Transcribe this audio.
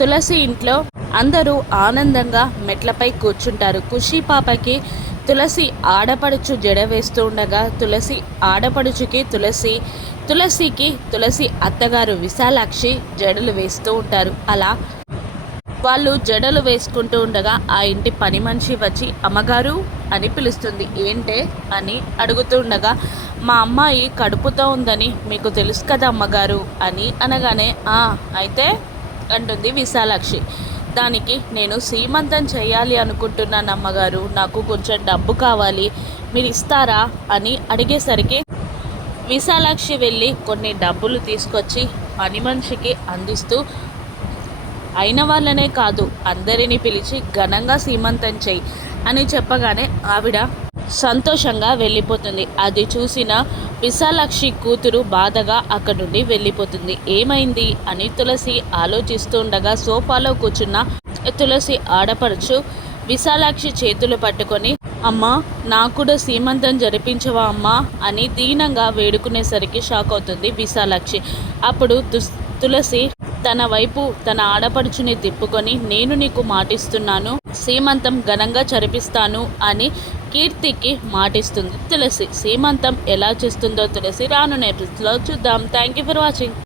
తులసి ఇంట్లో అందరూ ఆనందంగా మెట్లపై కూర్చుంటారు. ఖుషి పాపకి తులసి ఆడపడుచు జడ వేస్తూ ఉండగా తులసి ఆడపడుచుకి తులసికి తులసి అత్తగారు విశాలాక్షి జడలు వేస్తూ ఉంటారు. అలా వాళ్ళు జడలు వేసుకుంటూ ఉండగా ఆ ఇంటి పని మనిషి వచ్చి అమ్మగారు అని పిలుస్తుంది. ఏంటే అని అడుగుతూ ఉండగా మా అమ్మాయి కడుపుతో ఉందని మీకు తెలుసు కదా అమ్మగారు అని అనగానే అయితే అంటుంది విశాలాక్షి. దానికి నేను సీమంతం చేయాలి అనుకుంటున్నాను అమ్మగారు, నాకు కొంచెం డబ్బు కావాలి, మీరు ఇస్తారా అని అడిగేసరికి విశాలాక్షి వెళ్ళి కొన్ని డబ్బులు తీసుకొచ్చి పని మనిషికి అందిస్తూ అయిన వాళ్ళనే కాదు అందరినీ పిలిచి ఘనంగా సీమంతం చెయ్యి అని చెప్పగానే ఆవిడ సంతోషంగా వెళ్ళిపోతుంది. అది చూసిన విశాలాక్షి కూతురు బాధగా అక్కడి నుండి వెళ్ళిపోతుంది. ఏమైంది అని తులసి ఆలోచిస్తూ ఉండగా సోఫాలో కూర్చున్న తులసి ఆడపడుచు విశాలాక్షి చేతులు పట్టుకొని అమ్మా నాకు కూడా సీమంతం జరిపించవా అమ్మా అని దీనంగా వేడుకునేసరికి షాక్ అవుతుంది విశాలాక్షి. అప్పుడు తులసి తన వైపు తన ఆడపడుచుని తిప్పుకొని నేను నీకు మాటిస్తున్నాను, సీమంతం ఘనంగా జరిపిస్తాను అని కీర్తికి మాటిస్తుంది తులసి. సీమంతం ఎలా చేస్తుందో తులసి రానున్న ఎపిసోడ్లో చూద్దాం. Thank you for watching.